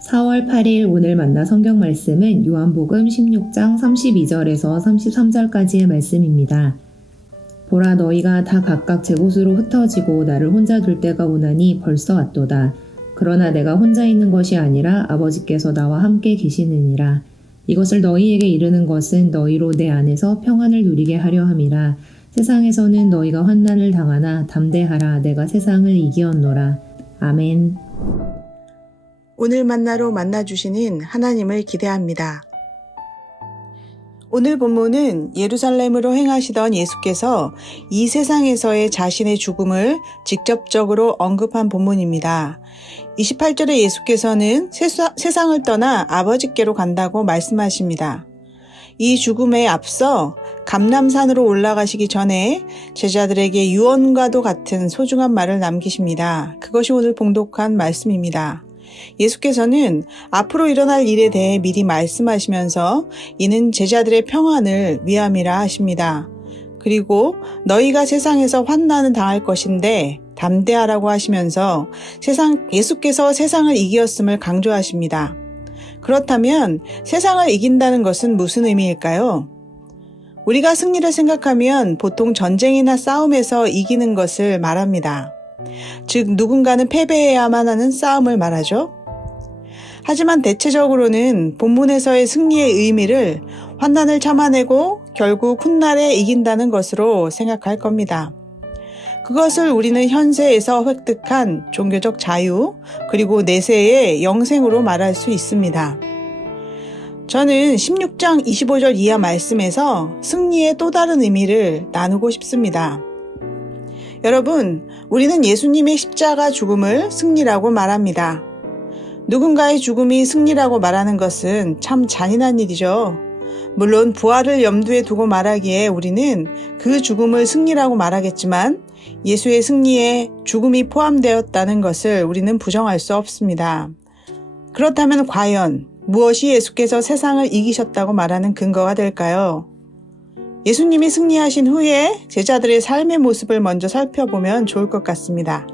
4월 8일 오늘 만나 성경 말씀은 요한복음 16장 32절에서 33절까지의 말씀입니다. 보라, 너희가 다 각각 제 곳으로 흩어지고 나를 혼자 둘 때가 오나니 벌써 왔도다. 그러나 내가 혼자 있는 것이 아니라 아버지께서 나와 함께 계시느니라. 이것을 너희에게 이르는 것은 너희로 내 안에서 평안을 누리게 하려 함이라. 세상에서는 너희가 환난을 당하나 담대하라. 내가 세상을 이기었노라. 아멘. 오늘 만나로 만나주시는 하나님을 기대합니다. 오늘 본문은 예루살렘으로 행하시던 예수께서 이 세상에서의 자신의 죽음을 직접적으로 언급한 본문입니다. 28절에 예수께서는 세상을 떠나 아버지께로 간다고 말씀하십니다. 이 죽음에 앞서 감람산으로 올라가시기 전에 제자들에게 유언과도 같은 소중한 말을 남기십니다. 그것이 오늘 봉독한 말씀입니다. 예수께서는 앞으로 일어날 일에 대해 미리 말씀하시면서 이는 제자들의 평안을 위함이라 하십니다. 그리고 너희가 세상에서 환난을 당할 것인데 담대하라고 하시면서 예수께서 세상을 이기었음을 강조하십니다. 그렇다면 세상을 이긴다는 것은 무슨 의미일까요? 우리가 승리를 생각하면 보통 전쟁이나 싸움에서 이기는 것을 말합니다. 즉 누군가는 패배해야만 하는 싸움을 말하죠. 하지만 대체적으로는 본문에서의 승리의 의미를 환난을 참아내고 결국 훗날에 이긴다는 것으로 생각할 겁니다. 그것을 우리는 현세에서 획득한 종교적 자유 그리고 내세의 영생으로 말할 수 있습니다. 저는 16장 25절 이하 말씀에서 승리의 또 다른 의미를 나누고 싶습니다. 여러분, 우리는 예수님의 십자가 죽음을 승리라고 말합니다. 누군가의 죽음이 승리라고 말하는 것은 참 잔인한 일이죠. 물론 부활을 염두에 두고 말하기에 우리는 그 죽음을 승리라고 말하겠지만 예수의 승리에 죽음이 포함되었다는 것을 우리는 부정할 수 없습니다. 그렇다면 과연 무엇이 예수께서 세상을 이기셨다고 말하는 근거가 될까요? 예수님이 승리하신 후에 제자들의 삶의 모습을 먼저 살펴보면 좋을 것 같습니다.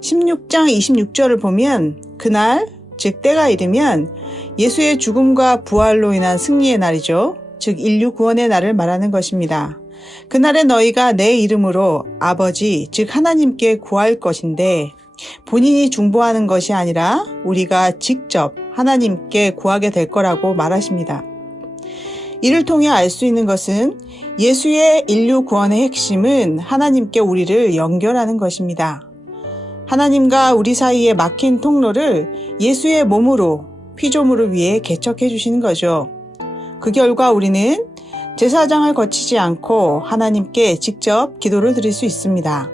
16장 26절을 보면 그날, 즉 때가 이르면 예수의 죽음과 부활로 인한 승리의 날이죠. 즉 인류 구원의 날을 말하는 것입니다. 그날에 너희가 내 이름으로 아버지, 즉 하나님께 구할 것인데 본인이 중보하는 것이 아니라 우리가 직접 하나님께 구하게 될 거라고 말하십니다. 이를 통해 알 수 있는 것은 예수의 인류 구원의 핵심은 하나님께 우리를 연결하는 것입니다. 하나님과 우리 사이에 막힌 통로를 예수의 몸으로 피조물을 위해 개척해 주시는 거죠. 그 결과 우리는 제사장을 거치지 않고 하나님께 직접 기도를 드릴 수 있습니다.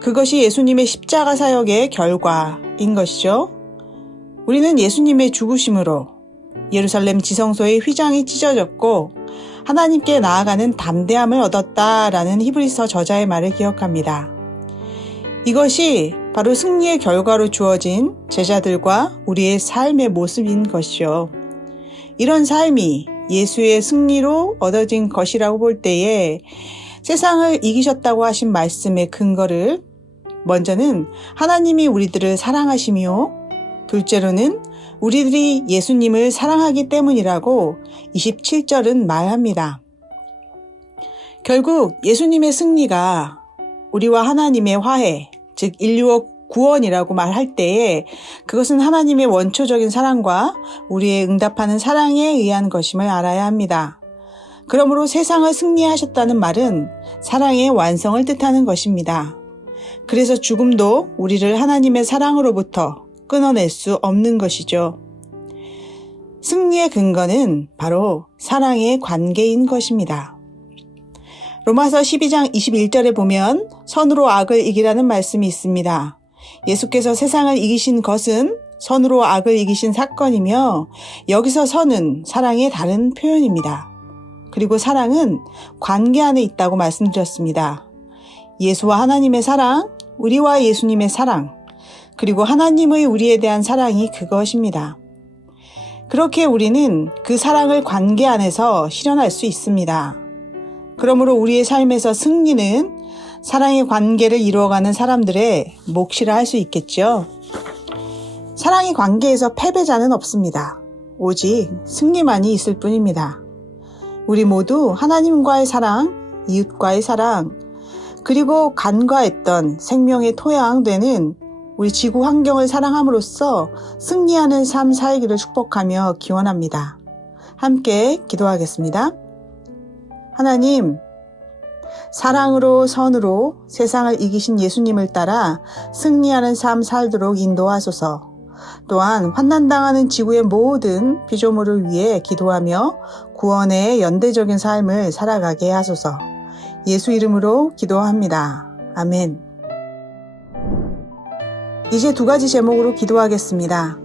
그것이 예수님의 십자가 사역의 결과인 것이죠. 우리는 예수님의 죽으심으로 예루살렘 지성소의 휘장이 찢어졌고 하나님께 나아가는 담대함을 얻었다라는 히브리서 저자의 말을 기억합니다. 이것이 바로 승리의 결과로 주어진 제자들과 우리의 삶의 모습인 것이죠. 이런 삶이 예수의 승리로 얻어진 것이라고 볼 때에 세상을 이기셨다고 하신 말씀의 근거를 먼저는 하나님이 우리들을 사랑하시며 둘째로는 우리들이 예수님을 사랑하기 때문이라고 27절은 말합니다. 결국 예수님의 승리가 우리와 하나님의 화해, 즉 인류의 구원이라고 말할 때에 그것은 하나님의 원초적인 사랑과 우리의 응답하는 사랑에 의한 것임을 알아야 합니다. 그러므로 세상을 승리하셨다는 말은 사랑의 완성을 뜻하는 것입니다. 그래서 죽음도 우리를 하나님의 사랑으로부터 끊어낼 수 없는 것이죠. 승리의 근거는 바로 사랑의 관계인 것입니다. 로마서 12장 21절에 보면 선으로 악을 이기라는 말씀이 있습니다. 예수께서 세상을 이기신 것은 선으로 악을 이기신 사건이며 여기서 선은 사랑의 다른 표현입니다. 그리고 사랑은 관계 안에 있다고 말씀드렸습니다. 예수와 하나님의 사랑, 우리와 예수님의 사랑, 그리고 하나님의 우리에 대한 사랑이 그것입니다. 그렇게 우리는 그 사랑을 관계 안에서 실현할 수 있습니다. 그러므로 우리의 삶에서 승리는 사랑의 관계를 이루어가는 사람들의 몫이라 할 수 있겠죠. 사랑의 관계에서 패배자는 없습니다. 오직 승리만이 있을 뿐입니다. 우리 모두 하나님과의 사랑, 이웃과의 사랑, 그리고 간과했던 생명의 토양 되는 우리 지구 환경을 사랑함으로써 승리하는 삶 살기를 축복하며 기원합니다. 함께 기도하겠습니다. 하나님, 사랑으로 선으로 세상을 이기신 예수님을 따라 승리하는 삶 살도록 인도하소서. 또한 환난당하는 지구의 모든 피조물을 위해 기도하며 구원의 연대적인 삶을 살아가게 하소서. 예수 이름으로 기도합니다. 아멘. 이제 2가지 제목으로 기도하겠습니다.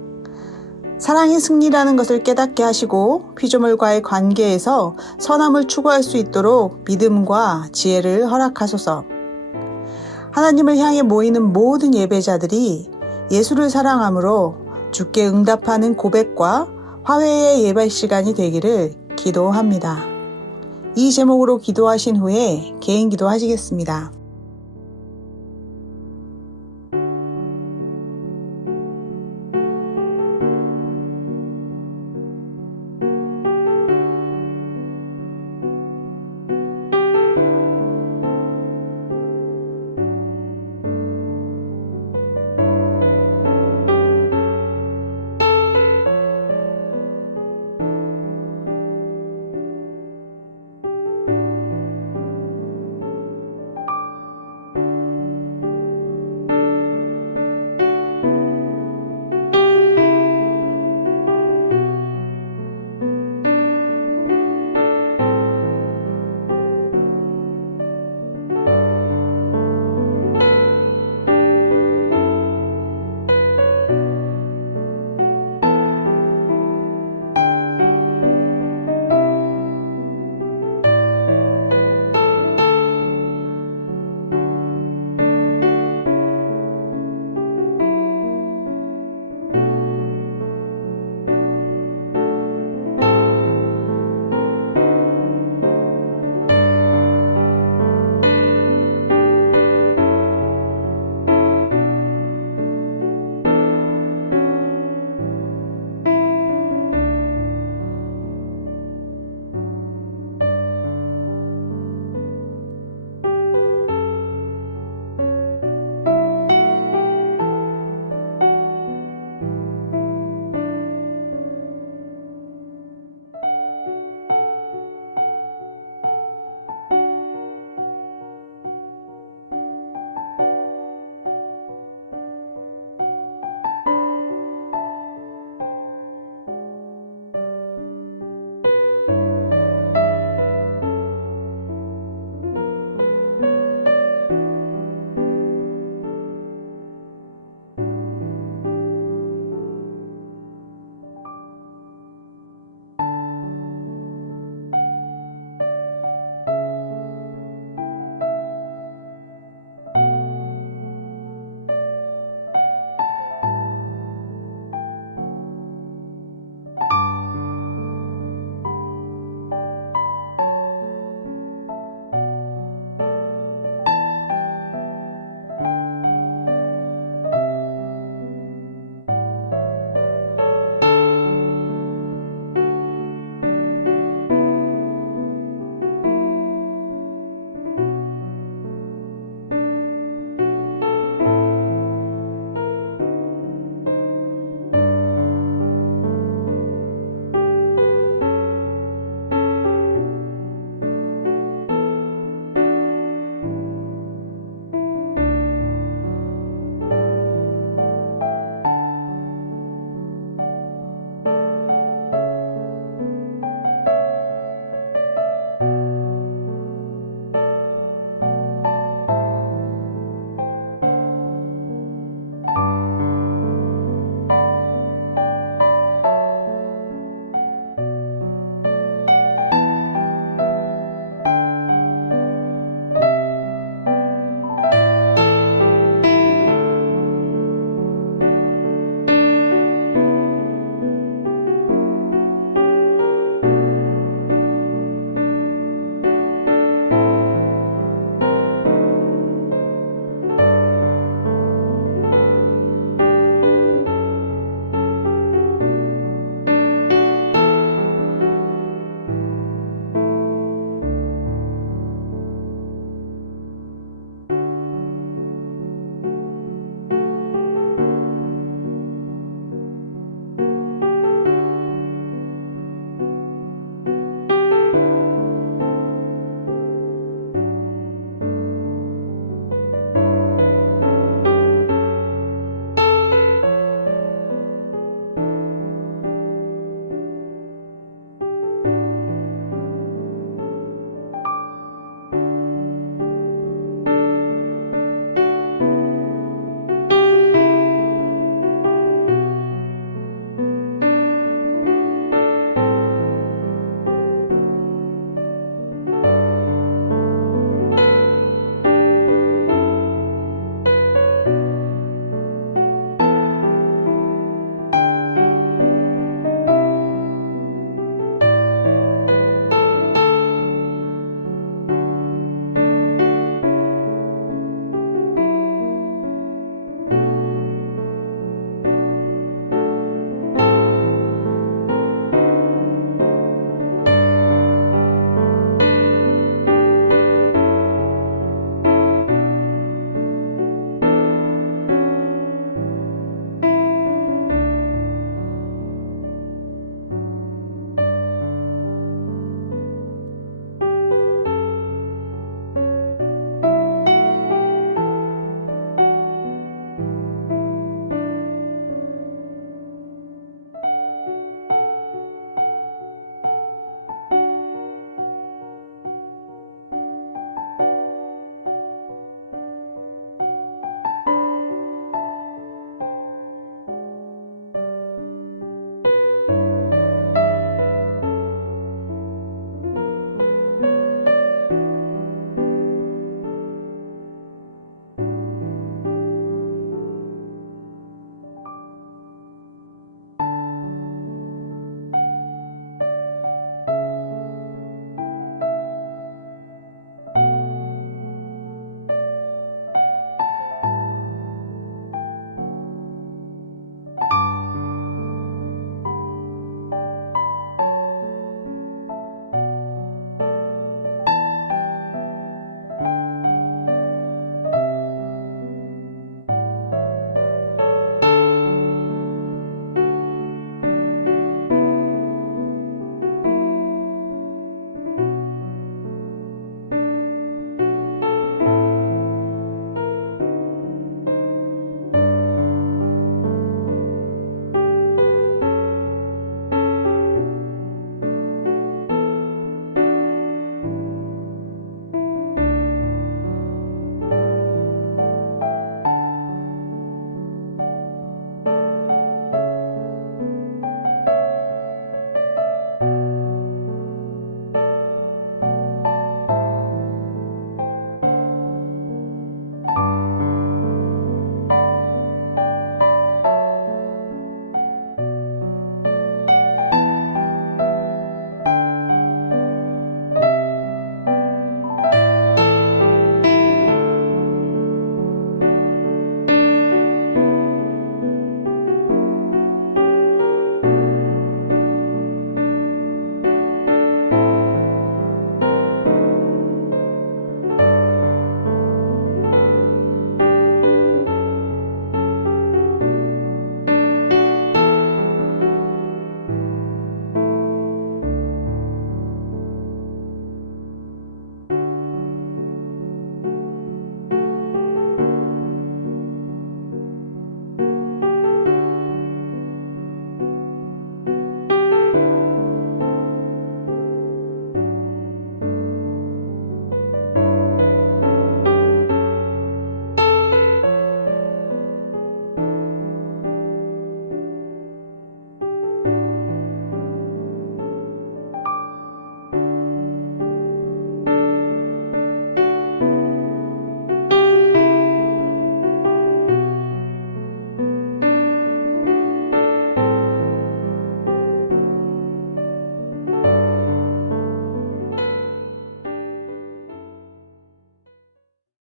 사랑의 승리라는 것을 깨닫게 하시고 피조물과의 관계에서 선함을 추구할 수 있도록 믿음과 지혜를 허락하소서. 하나님을 향해 모이는 모든 예배자들이 예수를 사랑함으로 주께 응답하는 고백과 화해의 예배 시간이 되기를 기도합니다. 이 제목으로 기도하신 후에 개인 기도하시겠습니다.